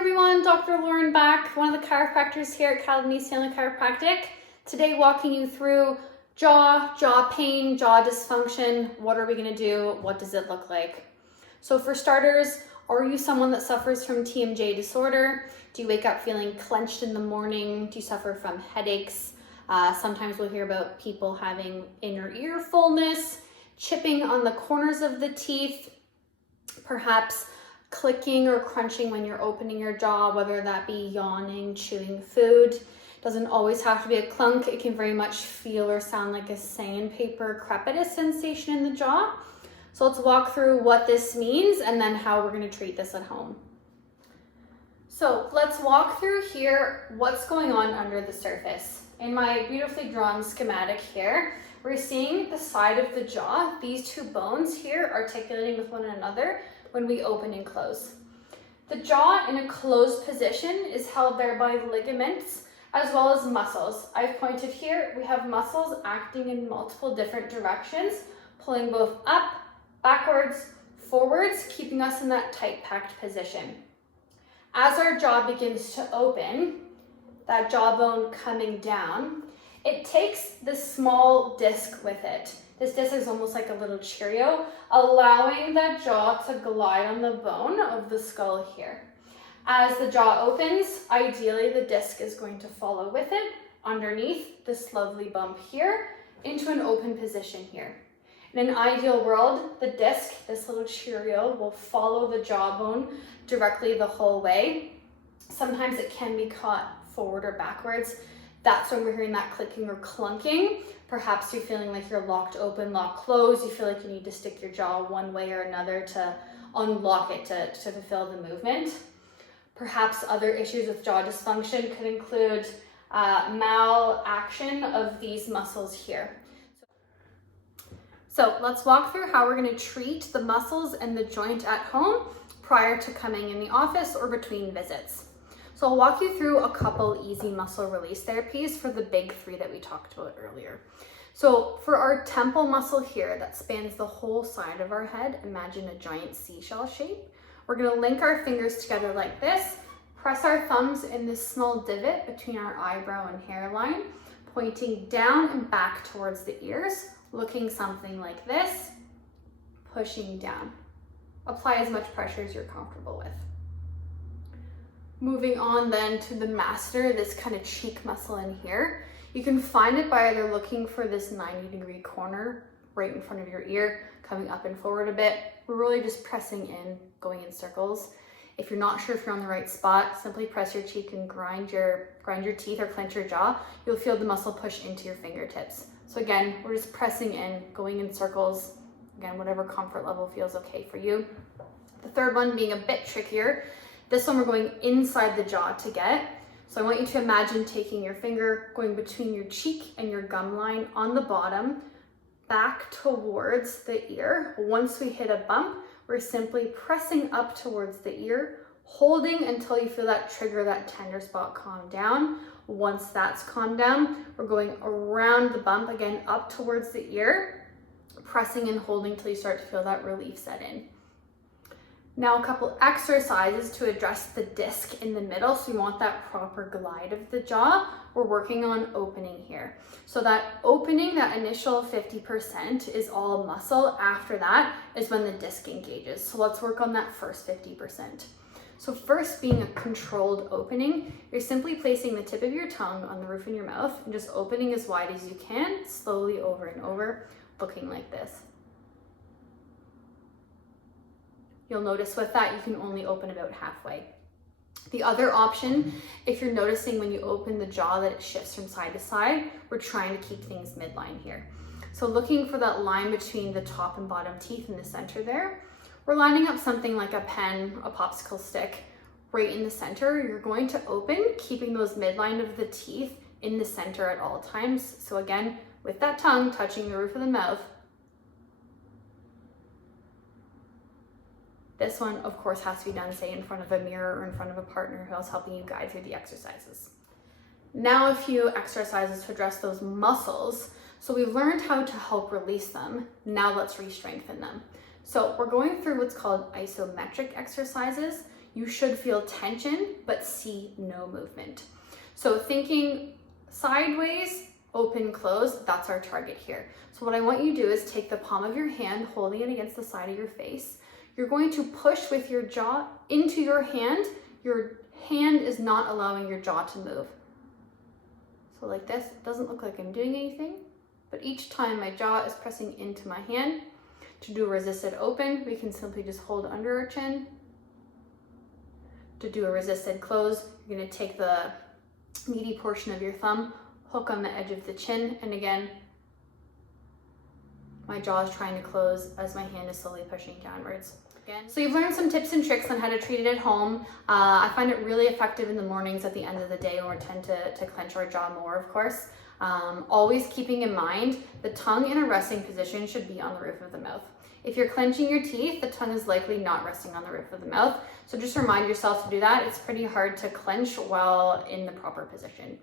everyone, Dr. Lauren back, one of the chiropractors here at Academy Stanley Chiropractic. Today walking you through jaw pain, jaw dysfunction. What are we gonna do? What does it look like? So for starters, are you someone that suffers from TMJ disorder? Do you wake up feeling clenched in the morning? Do you suffer from headaches? Sometimes we'll hear about people having inner ear fullness, chipping on the corners of the teeth, perhaps clicking or crunching when you're opening your jaw, whether that be yawning, chewing food. Doesn't always have to be a clunk. It can very much feel or sound like a sandpaper crepitus sensation in the jaw. So let's walk through what this means and then how we're going to treat this at home. So let's walk through here what's going on under the surface. In my beautifully drawn schematic here, we're seeing the side of the jaw, these two bones here articulating with one another when we open and close. The jaw in a closed position is held there by ligaments as well as muscles. I've pointed here, we have muscles acting in multiple different directions, pulling both up, backwards, forwards, keeping us in that tight packed position. As our jaw begins to open, that jawbone coming down, it takes this small disc with it. This disc is almost like a little Cheerio, allowing that jaw to glide on the bone of the skull here. As the jaw opens, ideally the disc is going to follow with it underneath this lovely bump here into an open position here. In an ideal world, the disc, this little Cheerio, will follow the jawbone directly the whole way. Sometimes it can be caught forward or backwards. That's when we're hearing that clicking or clunking. Perhaps you're feeling like you're locked open, locked closed. You feel like you need to stick your jaw one way or another to unlock it to fulfill the movement. Perhaps other issues with jaw dysfunction could include malaction of these muscles here. So let's walk through how we're going to treat the muscles and the joint at home prior to coming in the office or between visits. So I'll walk you through a couple easy muscle release therapies for the big three that we talked about earlier. So for our temple muscle here that spans the whole side of our head, imagine a giant seashell shape. We're going to link our fingers together like this, press our thumbs in this small divot between our eyebrow and hairline, pointing down and back towards the ears, looking something like this, pushing down. Apply as much pressure as you're comfortable with. Moving on then to the master, this kind of cheek muscle in here. You can find it by either looking for this 90-degree corner right in front of your ear, coming up and forward a bit. We're really just pressing in, going in circles. If you're not sure if you're on the right spot, simply press your cheek and grind your teeth or clench your jaw. You'll feel the muscle push into your fingertips. So again, we're just pressing in, going in circles. Again, whatever comfort level feels okay for you. The third one being a bit trickier. This one we're going inside the jaw to get. So I want you to imagine taking your finger, going between your cheek and your gum line on the bottom, back towards the ear. Once we hit a bump, we're simply pressing up towards the ear, holding until you feel that trigger, that tender spot calm down. Once that's calmed down, we're going around the bump, again up towards the ear, pressing and holding till you start to feel that relief set in. Now a couple exercises to address the disc in the middle. So you want that proper glide of the jaw. We're working on opening here. So that opening, that initial 50% is all muscle. After that is when the disc engages. So let's work on that first 50%. So first being a controlled opening, you're simply placing the tip of your tongue on the roof of your mouth and just opening as wide as you can, slowly over and over, looking like this. You'll notice with that, you can only open about halfway. The other option, if you're noticing when you open the jaw that it shifts from side to side, we're trying to keep things midline here. So looking for that line between the top and bottom teeth in the center there, we're lining up something like a pen, a popsicle stick, right in the center. You're going to open, keeping those midline of the teeth in the center at all times. So again, with that tongue touching the roof of the mouth. This one, of course, has to be done, say, in front of a mirror or in front of a partner who else helping you guide through the exercises. Now a few exercises to address those muscles. So we've learned how to help release them. Now let's re-strengthen them. So we're going through what's called isometric exercises. you should feel tension, but see no movement. So thinking sideways, open, close, that's our target here. So what I want you to do is take the palm of your hand, holding it against the side of your face. You're going to push with your jaw into your hand. Your hand is not allowing your jaw to move. So like this, it doesn't look like I'm doing anything, but each time my jaw is pressing into my hand. To do a resisted open, we can simply just hold under our chin. To do a resisted close, you're going to take the meaty portion of your thumb, hook on the edge of the chin, and again, my jaw is trying to close as my hand is slowly pushing downwards. So you've learned some tips and tricks on how to treat it at home. I find it really effective in the mornings at the end of the day when we tend to clench our jaw more, of course. Always keeping in mind the tongue in a resting position should be on the roof of the mouth. If you're clenching your teeth, the tongue is likely not resting on the roof of the mouth. So just remind yourself to do that. It's pretty hard to clench while in the proper position.